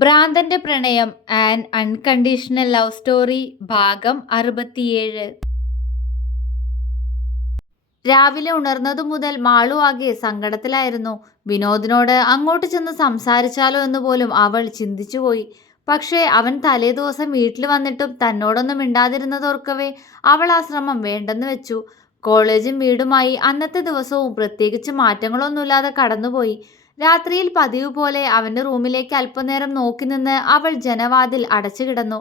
ഭ്രാന്തന്റെ പ്രണയം an unconditional love story ഭാഗം 67. രാവിലെ ഉണർന്നതു മുതൽ മാളു ആകെ സങ്കടത്തിലായിരുന്നു. വിനോദിനോട് അങ്ങോട്ട് ചെന്ന് സംസാരിച്ചാലോ എന്ന് പോലും അവൾ ചിന്തിച്ചുപോയി. പക്ഷേ അവൻ തലേദിവസം വീട്ടിൽ വന്നിട്ടും തന്നോടൊന്നും മിണ്ടാതിരുന്നതോർക്കവേ അവൾ ആ ശ്രമം വേണ്ടെന്ന് വെച്ചു. കോളേജും വീടുമായി അന്നത്തെ ദിവസവും പ്രത്യേകിച്ച് മാറ്റങ്ങളൊന്നുമില്ലാതെ കടന്നുപോയി. രാത്രിയിൽ പതിവ് പോലെ അവൻ്റെ റൂമിലേക്ക് അല്പനേരം നോക്കി നിന്ന് അവൾ ജനവാതിൽ അടച്ചു കിടന്നു.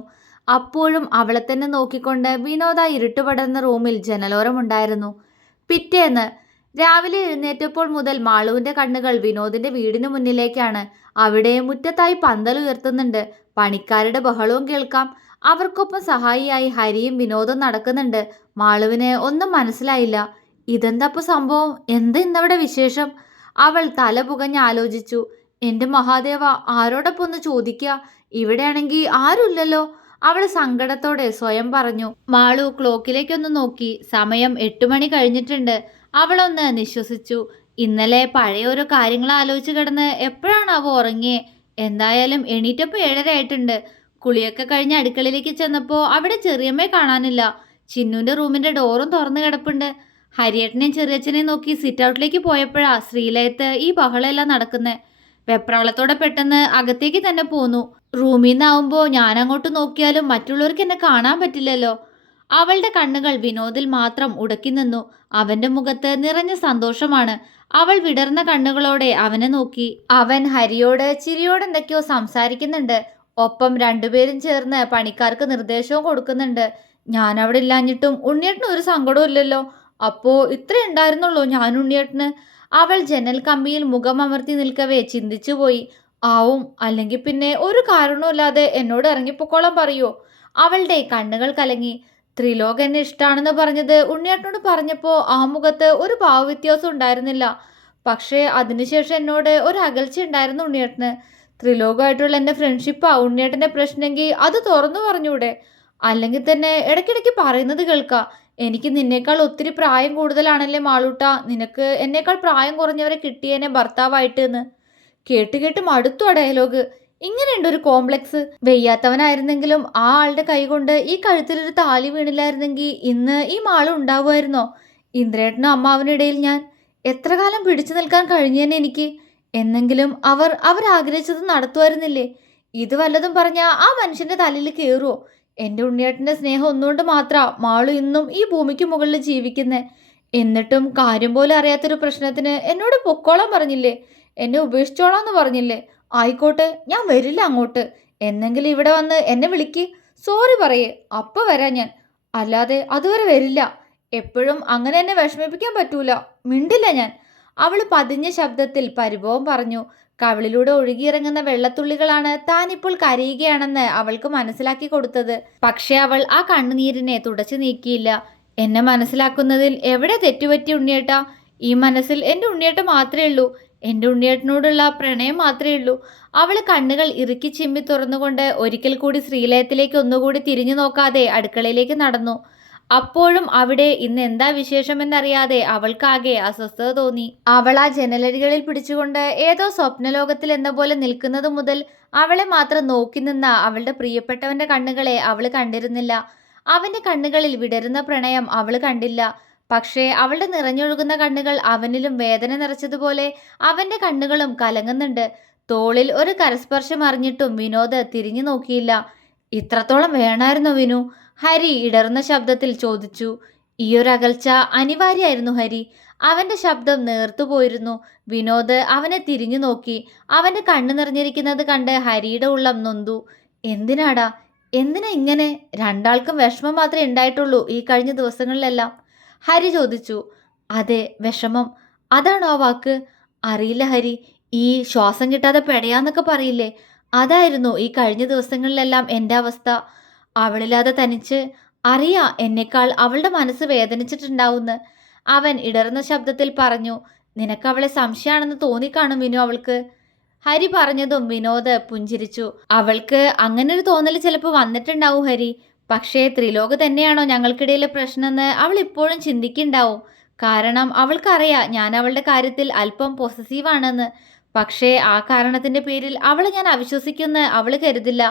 അപ്പോഴും അവളെ തന്നെ നോക്കിക്കൊണ്ട് വിനോദ ഇരുട്ടുപടർന്ന റൂമിൽ ജനലോരമുണ്ടായിരുന്നു. പിറ്റേന്ന് രാവിലെ എഴുന്നേറ്റപ്പോൾ മുതൽ മാളുവിൻ്റെ കണ്ണുകൾ വിനോദിൻ്റെ വീടിന് മുന്നിലേക്കാണ്. അവിടെ മുറ്റത്തായി പന്തൽ ഉയർത്തുന്നുണ്ട്. പണിക്കാരുടെ ബഹളവും കേൾക്കാം. അവർക്കൊപ്പം സഹായിയായി ഹരിയും വിനോദം നടക്കുന്നുണ്ട്. മാളുവിന് ഒന്നും മനസ്സിലായില്ല. ഇതെന്തപ്പോൾ സംഭവം? എന്താ ഇന്നവിടെ വിശേഷം? അവൾ തല പുകഞ്ഞ് ആലോചിച്ചു. എൻ്റെ മഹാദേവ, ആരോടൊപ്പം ഒന്ന് ചോദിക്കുക? ഇവിടെയാണെങ്കിൽ ആരുമില്ലല്ലോ. അവൾ സങ്കടത്തോടെ സ്വയം പറഞ്ഞു. മാളു ക്ലോക്കിലേക്കൊന്ന് നോക്കി. സമയം 8 മണി കഴിഞ്ഞിട്ടുണ്ട്. അവളൊന്ന് നിശ്വസിച്ചു. ഇന്നലെ പഴയ ഓരോ കാര്യങ്ങൾ ആലോചിച്ച് കിടന്ന് എപ്പോഴാണ് അവ ഉറങ്ങിയേ? എന്തായാലും എണീറ്റപ്പോൾ 7:30 ആയിട്ടുണ്ട്. കുളിയൊക്കെ കഴിഞ്ഞ് അടുക്കളയിലേക്ക് ചെന്നപ്പോൾ അവിടെ ചെറിയമ്മയെ കാണാനില്ല. ചിന്നുവിൻ്റെ റൂമിൻ്റെ ഡോറും തുറന്നു കിടപ്പുണ്ട്. ഹരിയേട്ടനെയും ചെറിയച്ഛനെയും നോക്കി സിറ്റ് ഔട്ടിലേക്ക് പോയപ്പോഴാ ശ്രീലയത്ത് ഈ ബഹളമെല്ലാം നടക്കുന്നത്. വെപ്രാളത്തോടെ പെട്ടെന്ന് അകത്തേക്ക് തന്നെ പോന്നു. റൂമിൽ നിന്നാവുമ്പോൾ ഞാൻ അങ്ങോട്ട് നോക്കിയാലും മറ്റുള്ളവർക്ക് എന്നെ കാണാൻ പറ്റില്ലല്ലോ. അവളുടെ കണ്ണുകൾ വിനോദിൽ മാത്രം ഉടക്കി നിന്നു. അവൻ്റെ മുഖത്ത് നിറഞ്ഞ സന്തോഷമാണ്. അവൾ വിടർന്ന കണ്ണുകളോടെ അവനെ നോക്കി. അവൻ ഹരിയോട് ചിരിയോട് എന്തൊക്കെയോ സംസാരിക്കുന്നുണ്ട്. ഒപ്പം രണ്ടുപേരും ചേർന്ന് പണിക്കാർക്ക് നിർദ്ദേശവും കൊടുക്കുന്നുണ്ട്. ഞാൻ അവിടെ ഇല്ലാഞ്ഞിട്ടും ഉണ്ണിയേട്ടന് ഒരു സങ്കടവും ഇല്ലല്ലോ. അപ്പോൾ ഇത്ര ഉണ്ടായിരുന്നുള്ളൂ ഞാൻ ഉണ്ണിയേട്ടന്. അവൾ ജനൽ കമ്പിയിൽ മുഖം അമർത്തി നിൽക്കവേ ചിന്തിച്ചുപോയി. ആവും, അല്ലെങ്കിൽ പിന്നെ ഒരു കാരണവുമില്ലാതെ എന്നോട് ഇറങ്ങിപ്പോക്കോളാൻ പറയുമോ? അവളുടെ കണ്ണുകൾ കലങ്ങി. ത്രിലോക് എന്നെ ഇഷ്ടമാണെന്ന് പറഞ്ഞത് ഉണ്ണിയേട്ടനോട് പറഞ്ഞപ്പോൾ ആ മുഖത്ത് ഒരു ഭാവവ്യത്യാസം ഉണ്ടായിരുന്നില്ല. പക്ഷേ അതിനുശേഷം എന്നോട് ഒരു അകൽച്ച ഉണ്ടായിരുന്നു ഉണ്ണിയേട്ടന്. ത്രിലോകമായിട്ടുള്ള എൻ്റെ ഫ്രണ്ട്ഷിപ്പാ ഉണ്ണിയേട്ടൻ്റെ പ്രശ്നമെങ്കിൽ അത് തുറന്നു പറഞ്ഞൂടെ? അല്ലെങ്കിൽ തന്നെ ഇടയ്ക്കിടയ്ക്ക് പറയുന്നത് കേൾക്കാം, എനിക്ക് നിന്നേക്കാൾ ഒത്തിരി പ്രായം കൂടുതലാണല്ലേ മാളൂട്ട, നിനക്ക് എന്നേക്കാൾ പ്രായം കുറഞ്ഞവരെ കിട്ടിയേനെ ഭർത്താവായിട്ട് എന്ന്. കേട്ട് കേട്ട് മടുത്തു ആ ഡയലോഗ്. ഇങ്ങനെയുണ്ട് ഒരു കോംപ്ലക്സ്. വെയ്യാത്തവനായിരുന്നെങ്കിലും ആ ആളുടെ കൈകൊണ്ട് ഈ കഴുത്തിലൊരു താലി വീണില്ലായിരുന്നെങ്കിൽ ഇന്ന് ഈ മാളു ഉണ്ടാവുമായിരുന്നോ? ഇന്ദ്രേട്ടനും അമ്മാവനിടയിൽ ഞാൻ എത്ര കാലം പിടിച്ചു നിൽക്കാൻ കഴിഞ്ഞേനെ എനിക്ക്. എന്നെങ്കിലും അവരാഗ്രഹിച്ചത് നടത്തുമായിരുന്നില്ലേ? ഇത് വല്ലതും പറഞ്ഞാൽ ആ മനുഷ്യൻ്റെ തലയിൽ കയറുമോ? എൻ്റെ ഉണ്ണിയേട്ടൻ്റെ സ്നേഹം ഒന്നുകൊണ്ട് മാത്രമാണ് മാളു ഇന്നും ഈ ഭൂമിക്ക് മുകളിൽ ജീവിക്കുന്നത്. എന്നിട്ടും കാര്യം പോലും അറിയാത്തൊരു പ്രശ്നത്തിന് എന്നോട് പൊക്കോളാൻ പറഞ്ഞില്ലേ? എന്നെ ഉപേക്ഷിച്ചോളാന്ന് പറഞ്ഞില്ലേ? ആയിക്കോട്ടെ, ഞാൻ വരില്ല അങ്ങോട്ട്. എന്നെങ്കിലും ഇവിടെ വന്ന് എന്നെ വിളിക്ക്, സോറി പറയേ, അപ്പം വരാം ഞാൻ. അല്ലാതെ അതുവരെ വരില്ല. എപ്പോഴും അങ്ങനെ എന്നെ വിഷമിപ്പിക്കാൻ പറ്റൂല. മിണ്ടില്ല ഞാൻ. അവൾ പതിഞ്ഞ ശബ്ദത്തിൽ പരിഭവം പറഞ്ഞു. കവിളിലൂടെ ഒഴുകിയിറങ്ങുന്ന വെള്ളത്തുള്ളികളാണ് താനിപ്പോൾ കരയുകയാണെന്ന് അവൾക്ക് മനസ്സിലാക്കി കൊടുത്തത്. പക്ഷേ അവൾ ആ കണ്ണുനീരിനെ തുടച്ചു നീക്കിയില്ല. എന്നെ മനസ്സിലാക്കുന്നതിൽ എവിടെ തെറ്റുപറ്റി ഉണ്ണിയേട്ടാ? ഈ മനസ്സിൽ എൻ്റെ ഉണ്ണിയേട്ട മാത്രമേ ഉള്ളൂ. എൻ്റെ ഉണ്ണിയേട്ടനോടുള്ള പ്രണയം മാത്രമേ ഉള്ളൂ. അവൾ കണ്ണുകൾ ഇറുക്കി ചിമ്മി തുറന്നുകൊണ്ട് ഒരിക്കൽ കൂടി ശ്രീലയത്തിലേക്ക് ഒന്നുകൂടി തിരിഞ്ഞു നോക്കാതെ അടുക്കളയിലേക്ക് നടന്നു. അപ്പോഴും അവിടെ ഇന്ന് എന്താ വിശേഷമെന്നറിയാതെ അവൾക്കാകെ അസ്വസ്ഥത തോന്നി. അവൾ ആ ജനലരികളിൽ പിടിച്ചുകൊണ്ട് ഏതോ സ്വപ്നലോകത്തിൽ എന്ന പോലെ നിൽക്കുന്നത് മുതൽ അവളെ മാത്രം നോക്കി നിന്ന അവളുടെ പ്രിയപ്പെട്ടവന്റെ കണ്ണുകളെ അവൾ കണ്ടിരുന്നില്ല. അവന്റെ കണ്ണുകളിൽ വിടരുന്ന പ്രണയം അവൾ കണ്ടില്ല. പക്ഷേ അവളുടെ നിറഞ്ഞൊഴുകുന്ന കണ്ണുകൾ അവനിലും വേദന നിറച്ചതുപോലെ അവന്റെ കണ്ണുകളും കലങ്ങുന്നുണ്ട്. തോളിൽ ഒരു കരസ്പർശം അറിഞ്ഞിട്ടും വിനോദ് തിരിഞ്ഞു നോക്കിയില്ല. ഇത്രത്തോളം വേണമായിരുന്നോ വിനു? ഹരി ഇടറുന്ന ശബ്ദത്തിൽ ചോദിച്ചു. ഈയൊരു അകൽച്ച അനിവാര്യമായിരുന്നു ഹരി. അവന്റെ ശബ്ദം നേർത്തുപോയിരുന്നു. വിനോദ് അവനെ തിരിഞ്ഞു നോക്കി. അവന്റെ കണ്ണു നിറഞ്ഞിരിക്കുന്നത് കണ്ട് ഹരിയുടെ ഉള്ളം നൊന്തു. എന്തിനാടാ, എന്തിനാ ഇങ്ങനെ? രണ്ടാൾക്കും വിഷമം മാത്രമേ ഉണ്ടായിട്ടുള്ളൂ ഈ കഴിഞ്ഞ ദിവസങ്ങളിലെല്ലാം. ഹരി ചോദിച്ചു. അതെ, വിഷമം. അതാണോ ആ വാക്ക്? അറിയില്ല ഹരി, ഈ ശ്വാസം കിട്ടാതെ പെടയാന്നൊക്കെ പറയില്ലേ, അതായിരുന്നു ഈ കഴിഞ്ഞ ദിവസങ്ങളിലെല്ലാം എൻ്റെ അവസ്ഥ. അവളില്ലാതെ തനിച്ച്. അറിയാ, എന്നേക്കാൾ അവളുടെ മനസ്സ് വേദനിച്ചിട്ടുണ്ടാവുന്ന്. അവൻ ഇടർന്ന ശബ്ദത്തിൽ പറഞ്ഞു. നിനക്ക് അവളെ സംശയമാണെന്ന് തോന്നിക്കാണും വിനു അവൾക്ക്. ഹരി പറഞ്ഞതും വിനോദ് പുഞ്ചിരിച്ചു. അവൾക്ക് അങ്ങനൊരു തോന്നൽ ചിലപ്പോൾ വന്നിട്ടുണ്ടാവും ഹരി. പക്ഷേ ത്രിലോക് തന്നെയാണോ ഞങ്ങൾക്കിടയിലെ പ്രശ്നമെന്ന് അവൾ ഇപ്പോഴും ചിന്തിക്കുന്നുണ്ടാവും. കാരണം അവൾക്കറിയാം ഞാൻ അവളുടെ കാര്യത്തിൽ അല്പം പൊസസീവാണെന്ന്. പക്ഷേ ആ കാരണത്തിന്റെ പേരിൽ അവളെ ഞാൻ അവിശ്വസിക്കുമെന്ന് അവള് കരുതില്ല.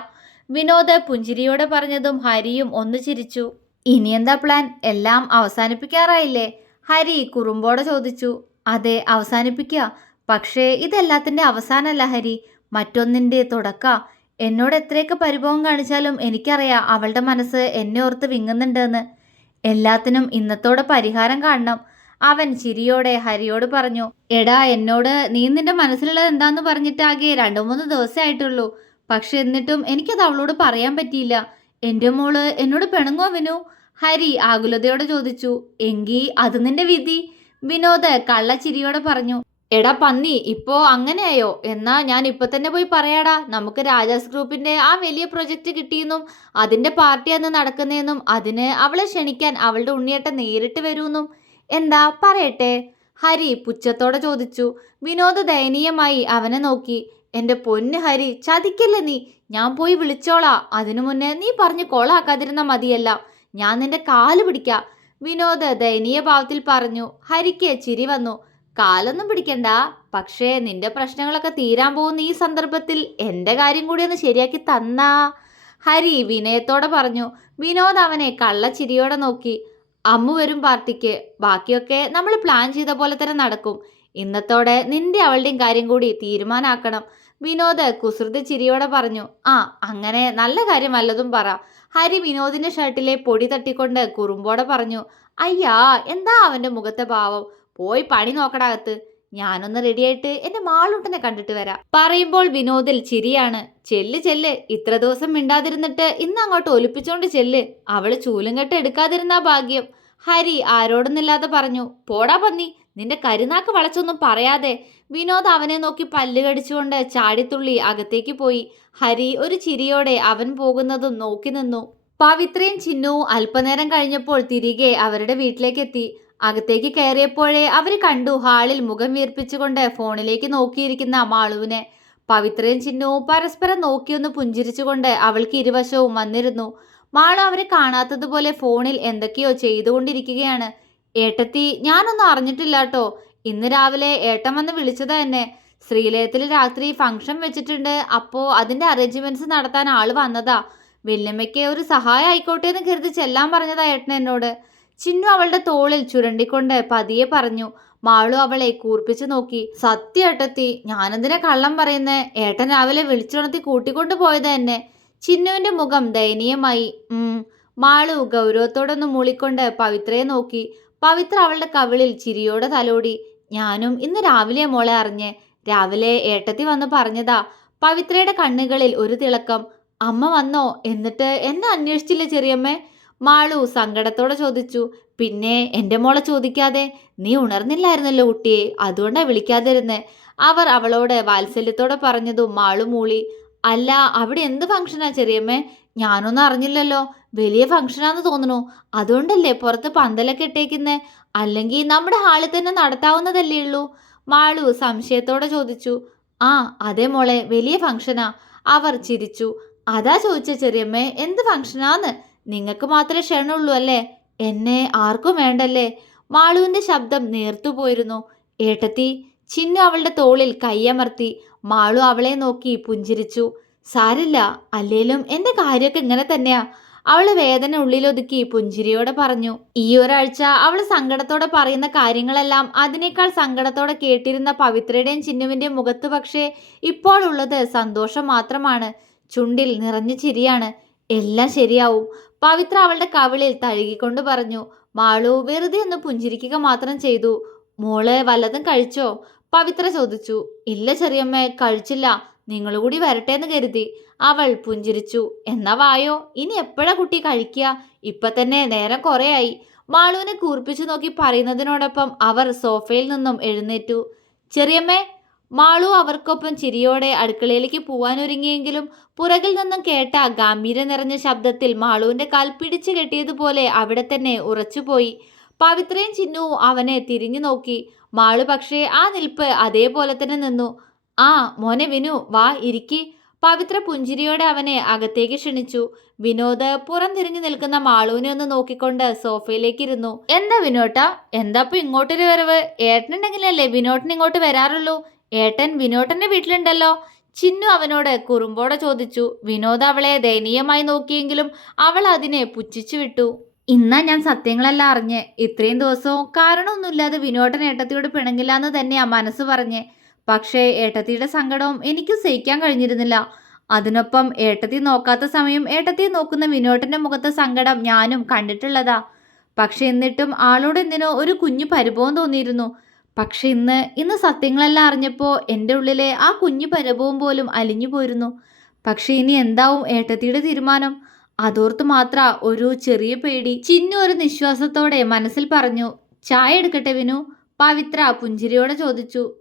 വിനോദ് പുഞ്ചിരിയോടെ പറഞ്ഞതും ഹരിയും ഒന്ന് ചിരിച്ചു. ഇനി എന്താ പ്ലാൻ? എല്ലാം അവസാനിപ്പിക്കാറായില്ലേ? ഹരി കുറുമ്പോടെ ചോദിച്ചു. അതെ, അവസാനിപ്പിക്കുക. പക്ഷേ ഇതെല്ലാത്തിന്റെ അവസാനമല്ല ഹരി, മറ്റൊന്നിന്റെ തുടക്ക. എന്നോട് എത്രയൊക്കെ പരിഭവം കാണിച്ചാലും എനിക്കറിയാം അവളുടെ മനസ്സ് എന്നെ ഓർത്ത് വിങ്ങുന്നുണ്ടെന്ന്. എല്ലാത്തിനും ഇന്നത്തോടെ പരിഹാരം കാണണം. അവൻ ചിരിയോടെ ഹരിയോട് പറഞ്ഞു. എടാ, എന്നോട് നീ നിന്റെ മനസ്സിലുള്ളത് എന്താന്ന് പറഞ്ഞിട്ടാകെ 2-3 ദിവസമായിട്ടുള്ളൂ. പക്ഷെ എന്നിട്ടും എനിക്കത് അവളോട് പറയാൻ പറ്റിയില്ല. എന്റെ മോള് എന്നോട് പിണങ്ങോ വിനു? ഹരി ആകുലതയോടെ ചോദിച്ചു. എങ്കി അത് നിന്റെ വിധി, വിനോദ് കള്ളച്ചിരിയോടെ പറഞ്ഞു. എടാ പന്നി, ഇപ്പോ അങ്ങനെയായോ? എന്നാ ഞാൻ ഇപ്പൊ തന്നെ പോയി പറയാടാ. നമുക്ക് രാജാസ് ഗ്രൂപ്പിന്റെ ആ വലിയ പ്രൊജക്ട് കിട്ടിയെന്നും അതിന്റെ പാർട്ടി അന്ന് നടക്കുന്നതെന്നും അതിന് അവളെ ക്ഷണിക്കാൻ അവളുടെ ഉണ്ണിയേട്ടൻ നേരിട്ട് വരൂന്നും. എന്താ പറയട്ടെ? ഹരി പുച്ഛത്തോടെ ചോദിച്ചു. വിനോദ് ദയനീയമായി അവനെ നോക്കി. എന്റെ പൊന്ന് ഹരി, ചതിക്കല്ലേ നീ. ഞാൻ പോയി വിളിച്ചോളാ. അതിനു മുന്നേ നീ പറഞ്ഞ് കൊളാക്കാതിരുന്ന മതിയല്ല. ഞാൻ നിന്റെ കാല് പിടിക്കാം, വിനോദ് ദയനീയ ഭാവത്തിൽ പറഞ്ഞു. ഹരിക്ക് ചിരി വന്നു. കാലൊന്നും പിടിക്കണ്ട, പക്ഷേ നിന്റെ പ്രശ്നങ്ങളൊക്കെ തീരാൻ പോകുന്ന ഈ സന്ദർഭത്തിൽ എന്റെ കാര്യം കൂടി ഒന്ന് ശരിയാക്കി തന്നാ, ഹരി വിനയത്തോടെ പറഞ്ഞു. വിനോദ് അവനെ കള്ളച്ചിരിയോടെ നോക്കി. അമ്മു വരും പാർട്ടിക്ക്. ബാക്കിയൊക്കെ നമ്മൾ പ്ലാൻ ചെയ്ത പോലെ തന്നെ നടക്കും. ഇന്നത്തോടെ നിന്റെ അവളുടെയും കാര്യം കൂടി തീരുമാനാക്കണം, വിനോദ് കുസൃതി ചിരിയോടെ പറഞ്ഞു. ആ, അങ്ങനെ നല്ല കാര്യം വല്ലതും പറ, ഹരി വിനോദിന്റെ ഷർട്ടിലെ പൊടി തട്ടിക്കൊണ്ട് കുറുമ്പോടെ പറഞ്ഞു. അയ്യാ, എന്താ അവന്റെ മുഖത്തെ ഭാവം? പോയി പണി നോക്കടാകത്ത്. ഞാനൊന്ന് റെഡിയായിട്ട് എന്റെ മാളൂട്ടനെ കണ്ടിട്ട് വരാം. പറയുമ്പോൾ വിനോദിൽ ചിരിയാണ്. ചെല്ല് ചെല്ല്, ഇത്ര ദിവസം മിണ്ടാതിരുന്നിട്ട് ഇന്ന് അങ്ങോട്ട് ഒലിപ്പിച്ചോണ്ട് ചെല്ല്. അവള് ചൂലും കെട്ട് എടുക്കാതിരുന്നാ ഭാഗ്യം, ഹരി ആരോടൊന്നില്ലാതെ പറഞ്ഞു. പോടാ പന്നി, നിന്റെ കരുനാക്ക് വളച്ചൊന്നും പറയാതെ. വിനോദ് അവനെ നോക്കി പല്ല് കടിച്ചുകൊണ്ട് ചാടിത്തുള്ളി അകത്തേക്ക് പോയി. ഹരി ഒരു ചിരിയോടെ അവൻ പോകുന്നതും നോക്കി നിന്നു. പവിത്രയും ചിന്നുവും അല്പനേരം കഴിഞ്ഞപ്പോൾ തിരികെ അവരുടെ വീട്ടിലേക്കെത്തി. അകത്തേക്ക് കയറിയപ്പോഴേ അവര് കണ്ടു ഹാളിൽ മുഖം വീർപ്പിച്ചുകൊണ്ട് ഫോണിലേക്ക് നോക്കിയിരിക്കുന്ന മാളുവിനെ. പവിത്രയും ചിന്നുവും പരസ്പരം നോക്കിയൊന്ന് പുഞ്ചിരിച്ചുകൊണ്ട് അവൾക്ക് ഇരുവശവും വന്നിരുന്നു. മാളു അവരെ കാണാത്തതുപോലെ ഫോണിൽ എന്തൊക്കെയോ ചെയ്തുകൊണ്ടിരിക്കുകയാണ്. ഏട്ടത്തി, ഞാനൊന്നും അറിഞ്ഞിട്ടില്ലാട്ടോ. ഇന്ന് രാവിലെ ഏട്ടൻ വന്ന് വിളിച്ചതാ എന്നെ. ശ്രീലയത്തിൽ രാത്രി ഫംഗ്ഷൻ വെച്ചിട്ടുണ്ട്. അപ്പോ അതിന്റെ അറേഞ്ച്മെന്റ്സ് നടത്താൻ ആള് വന്നതാ. വല്യമ്മയ്ക്ക് ഒരു സഹായം ആയിക്കോട്ടെ എന്ന് കരുതി ചെല്ലാൻ പറഞ്ഞതാ ഏട്ടൻ എന്നോട്. ചിന്നു അവളുടെ തോളിൽ ചുരണ്ടിക്കൊണ്ട് പതിയെ പറഞ്ഞു. മാളു അവളെ കൂർപ്പിച്ചു നോക്കി. സത്യം ഏട്ടത്തി, ഞാനെന്തിനാ കള്ളം പറയുന്നേ? ഏട്ടൻ രാവിലെ വിളിച്ചുണർത്തി കൂട്ടിക്കൊണ്ടു പോയത് എന്നെ. ചിന്നുവിന്റെ മുഖം ദയനീയമായി. മാളു ഗൗരവത്തോടൊന്ന് മൂളിക്കൊണ്ട് പവിത്രയെ നോക്കി. പവിത്ര അവളുടെ കവിളിൽ ചിരിയോടെ തലോടി. ഞാനും ഇന്ന് രാവിലെ മോളെ അറിഞ്ഞേ. രാവിലെ ഏട്ടത്തി വന്ന് പറഞ്ഞതാ. പവിത്രയുടെ കണ്ണുകളിൽ ഒരു തിളക്കം. അമ്മ വന്നോ? എന്നിട്ട് എന്നെ അന്വേഷിച്ചില്ല ചെറിയമ്മേ? മാളു സങ്കടത്തോടെ ചോദിച്ചു. പിന്നെ എന്റെ മോളെ ചോദിക്കാതെ? നീ ഉണർന്നില്ലായിരുന്നല്ലോ കുട്ടിയെ, അതുകൊണ്ടാ വിളിക്കാതിരുന്നേ, അവർ അവളോട് വാത്സല്യത്തോടെ പറഞ്ഞതും മാളു മൂളി. അല്ല, അവിടെ എന്ത് ഫംഗ്ഷനാ ചെറിയമ്മേ? ഞാനൊന്നും അറിഞ്ഞില്ലല്ലോ. വലിയ ഫംഗ്ഷനാന്ന് തോന്നുന്നു. അതുകൊണ്ടല്ലേ പുറത്ത് പന്തലൊക്കെ ഇട്ടേക്കുന്നേ? അല്ലെങ്കിൽ നമ്മുടെ ഹാളിൽ തന്നെ നടത്താവുന്നതല്ലേ ഉള്ളൂ, മാളു സംശയത്തോടെ ചോദിച്ചു. ആ അതെ മോളെ, വലിയ ഫംഗ്ഷനാ, അവർ ചിരിച്ചു. അതാ ചോദിച്ച ചെറിയമ്മേ, എന്ത് ഫംഗ്ഷനാന്ന്? നിങ്ങൾക്ക് മാത്രമേ ക്ഷണമുള്ളൂ അല്ലേ? എന്നെ ആർക്കും വേണ്ടല്ലേ? മാളുവിന്റെ ശബ്ദം നേർത്തുപോയിരുന്നു. ഏട്ടത്തി, ചിന്നു അവളുടെ തോളിൽ കൈയമർത്തി. മാളു അവളെ നോക്കി പുഞ്ചിരിച്ചു. സാരില്ല, അല്ലേലും എന്റെ കാര്യമൊക്കെ ഇങ്ങനെ തന്നെയാ, അവള് വേദന ഉള്ളിലൊതുക്കി പുഞ്ചിരിയോടെ പറഞ്ഞു. ഈ ഒരാഴ്ച അവള് സങ്കടത്തോടെ പറയുന്ന കാര്യങ്ങളെല്ലാം അതിനേക്കാൾ സങ്കടത്തോടെ കേട്ടിരുന്ന പവിത്രയുടെയും ചിന്നുവിന്റെയും മുഖത്ത് പക്ഷേ ഇപ്പോൾ ഉള്ളത് സന്തോഷം മാത്രമാണ്. ചുണ്ടിൽ നിറഞ്ഞ ചിരിയാണ്. എല്ലാം ശരിയാവും, പവിത്ര അവളുടെ കവിളിൽ തഴുകിക്കൊണ്ട് പറഞ്ഞു. മാളു വെറുതെ ഒന്ന് പുഞ്ചിരിക്കുക മാത്രം ചെയ്തു. മോള് വല്ലതും കഴിച്ചോ? പവിത്ര ചോദിച്ചു. ഇല്ല ചെറിയമ്മ, കഴിച്ചില്ല. നിങ്ങളുകൂടി വരട്ടെ എന്ന് കരുതി, അവൾ പുഞ്ചിരിച്ചു. എന്നാ വായോ, ഇനി എപ്പോഴാ കുട്ടി കഴിക്കുക? ഇപ്പൊ തന്നെ നേരം കുറേ ആയി, മാളുവിനെ കൂർപ്പിച്ചു നോക്കി പറയുന്നതിനോടൊപ്പം അവർ സോഫയിൽ നിന്നും എഴുന്നേറ്റു. ചെറിയമ്മേ, മാളു അവർക്കൊപ്പം ചിരിയോടെ അടുക്കളയിലേക്ക് പോവാനൊരുങ്ങിയെങ്കിലും പുറകിൽ നിന്നും കേട്ട ഗാംഭീര്യം നിറഞ്ഞ ശബ്ദത്തിൽ മാളുവിന്റെ കാൽ പിടിച്ചു കെട്ടിയതുപോലെ അവിടെ തന്നെ ഉറച്ചുപോയി. പവിത്രയും ചിന്നുവും അവനെ തിരിഞ്ഞു നോക്കി. മാളു പക്ഷേ ആ നിൽപ്പ് അതേപോലെ തന്നെ നിന്നു. ആ മോനെ വിനു, വാ ഇരിക്കി, പവിത്ര പുഞ്ചിരിയോടെ അവനെ അകത്തേക്ക് ക്ഷണിച്ചു. വിനോദ് പുറം തിരിഞ്ഞു നിൽക്കുന്ന മാളുവിനെ ഒന്ന് നോക്കിക്കൊണ്ട് സോഫയിലേക്ക് ഇരുന്നു. എന്താ വിനോട്ടാ, എന്താ ഇപ്പൊ ഇങ്ങോട്ടൊരു വരവ്? ഏട്ടനുണ്ടെങ്കിലല്ലേ വിനോട്ടിന് ഇങ്ങോട്ട് വരാറുള്ളൂ. ഏട്ടൻ വിനോട്ടന്റെ വീട്ടിലുണ്ടല്ലോ. ചിന്നു അവനോട് കുറുമ്പോടെ ചോദിച്ചു. വിനോദ് അവളെ ദയനീയമായി നോക്കിയെങ്കിലും അവൾ അതിനെ പുച്ഛിച്ചു വിട്ടു. ഇന്നാ ഞാൻ സത്യങ്ങളെല്ലാം അറിഞ്ഞ്. ഇത്രയും ദിവസവും കാരണമൊന്നുമില്ലാതെ വിനോട്ടൻ ഏട്ടത്തിയോട് പിണങ്ങില്ല എന്ന് തന്നെയാ മനസ്സ് പറഞ്ഞ്. പക്ഷേ ഏട്ടത്തിയുടെ സങ്കടവും എനിക്ക് സഹിക്കാൻ കഴിഞ്ഞിരുന്നില്ല. അതിനൊപ്പം ഏട്ടത്തി നോക്കാത്ത സമയം ഏട്ടത്തിയെ നോക്കുന്ന വിനോട്ടന്റെ മുഖത്തെ സങ്കടം ഞാനും കണ്ടിട്ടുള്ളതാ. പക്ഷെ എന്നിട്ടും ആളോട് എന്തിനോ ഒരു കുഞ്ഞു പരിഭവം തോന്നിയിരുന്നു. പക്ഷെ ഇന്ന് സത്യങ്ങളെല്ലാം അറിഞ്ഞപ്പോൾ എൻ്റെ ഉള്ളിലെ ആ കുഞ്ഞു പരിഭവം പോലും അലിഞ്ഞു പോയിരുന്നു. പക്ഷെ ഇനി എന്താവും ഏട്ടത്തിയുടെ തീരുമാനം? അതോർത്ത് മാത്ര ഒരു ചെറിയ പേടി. ചിന്നു ഒരു നിശ്വാസത്തോടെ മനസ്സിൽ പറഞ്ഞു. ചായ എടുക്കട്ടെ വിനു? പവിത്ര പുഞ്ചിരിയോടെ ചോദിച്ചു.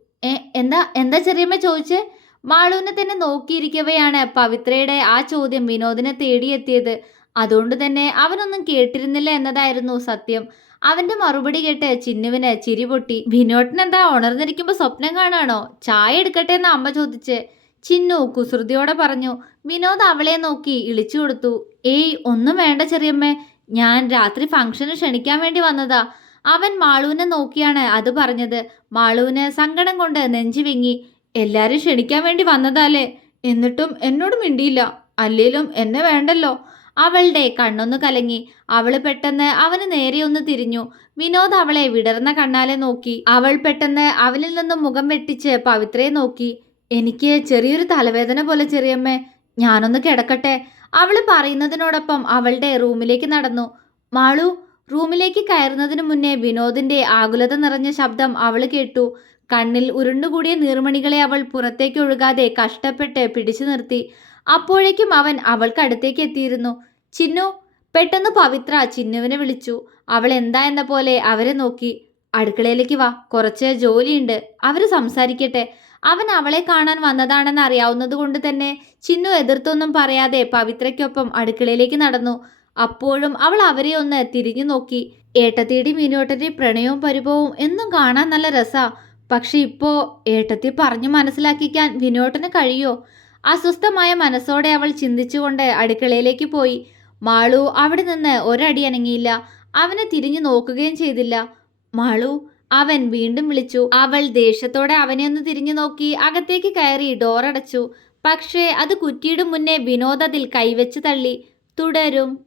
എന്താ എന്താ ചെറിയമ്മ ചോദിച്ചേ? മാളുവിനെ തന്നെ നോക്കിയിരിക്കവെയാണ് പവിത്രയുടെ ആ ചോദ്യം വിനോദിനെ തേടിയെത്തിയത്. അതുകൊണ്ട് തന്നെ അവനൊന്നും കേട്ടിരുന്നില്ല എന്നതായിരുന്നു സത്യം. അവന്റെ മറുപടി കേട്ട് ചിന്നുവിന് ചിരി പൊട്ടി. വിനോട്ടിന് എന്താ ഉണർന്നിരിക്കുമ്പോ സ്വപ്നം കാണാണോ? ചായ എടുക്കട്ടെ എന്ന് അമ്മ ചോദിച്ച്. ചിന്നു കുസൃതിയോടെ പറഞ്ഞു. വിനോദ് അവളെ നോക്കി ഇളിച്ചു കൊടുത്തു. ഏയ് ഒന്നും വേണ്ട ചെറിയമ്മേ, ഞാൻ രാത്രി ഫംഗ്ഷന് ക്ഷണിക്കാൻ വേണ്ടി വന്നതാ. അവൻ മാളുവിനെ നോക്കിയാണ് അത് പറഞ്ഞത്. മാളുവിന് സങ്കടം കൊണ്ട് നെഞ്ചു വിങ്ങി. എല്ലാരും ക്ഷണിക്കാൻ വേണ്ടി വന്നതാലേ, എന്നിട്ടും എന്നോട് മിണ്ടിയില്ല. അല്ലേലും എന്നെ വേണ്ടല്ലോ. അവളുടെ കണ്ണൊന്നു കലങ്ങി. അവള് പെട്ടെന്ന് അവന് നേരെ ഒന്ന് തിരിഞ്ഞു. വിനോദ് അവളെ വിടർന്ന കണ്ണാലെ നോക്കി. അവൾ പെട്ടെന്ന് അവനിൽ നിന്നും മുഖം വെട്ടിച്ച് പവിത്രയെ നോക്കി. എനിക്ക് ചെറിയൊരു തലവേദന പോലെ ചെറിയമ്മേ, ഞാനൊന്ന് കിടക്കട്ടെ. അവള് പറയുന്നതിനോടൊപ്പം അവളുടെ റൂമിലേക്ക് നടന്നു. മാളു. റൂമിലേക്ക് കയറുന്നതിന് മുന്നേ വിനോദിന്റെ ആകുലത നിറഞ്ഞ ശബ്ദം അവള് കേട്ടു. കണ്ണിൽ ഉരുണ്ടുകൂടിയ നീർമണികളെ അവൾ പുറത്തേക്ക് ഒഴുകാതെ കഷ്ടപ്പെട്ട് പിടിച്ചു നിർത്തി. അപ്പോഴേക്കും അവൻ അവൾക്കടുത്തേക്ക് എത്തിയിരുന്നു. ചിന്നു. പെട്ടെന്ന് പവിത്ര ചിന്നുവിനെ വിളിച്ചു. അവൾ എന്താ എന്ന പോലെ അവരെ നോക്കി. അടുക്കളയിലേക്ക് വാ, കുറച്ച് ജോലിയുണ്ട്, അവര് സംസാരിക്കട്ടെ. അവൻ അവളെ കാണാൻ വന്നതാണെന്ന് അറിയാവുന്നത് കൊണ്ട് തന്നെ ചിന്നു എതിർത്തൊന്നും പറയാതെ പവിത്രയ്ക്കൊപ്പം അടുക്കളയിലേക്ക് നടന്നു. അപ്പോഴും അവൾ അവരെ ഒന്ന് തിരിഞ്ഞു നോക്കി. ഏട്ടത്തിയുടെ മീനോട്ടന്റെ പ്രണയവും പരിഭവവും എന്നും കാണാൻ നല്ല രസാ. പക്ഷെ ഇപ്പോ ഏട്ടത്തി പറഞ്ഞു മനസ്സിലാക്കിക്കാൻ വിനോട്ടന് കഴിയോ? അസ്വസ്ഥമായ മനസ്സോടെ അവൾ ചിന്തിച്ചുകൊണ്ട് അടുക്കളയിലേക്ക് പോയി. മാളു അവിടെ നിന്ന് ഒരടി അനങ്ങിയില്ല. അവനെ തിരിഞ്ഞു നോക്കുകയും ചെയ്തില്ല. മാളു. അവൻ വീണ്ടും വിളിച്ചു. അവൾ ദേഷ്യത്തോടെ അവനെ ഒന്ന് തിരിഞ്ഞു നോക്കി അകത്തേക്ക് കയറി ഡോറടച്ചു. പക്ഷേ അത് കുറ്റിയിടും മുന്നേ വിനോദ് അതിൽ കൈവച്ച് തള്ളി. തുടരും.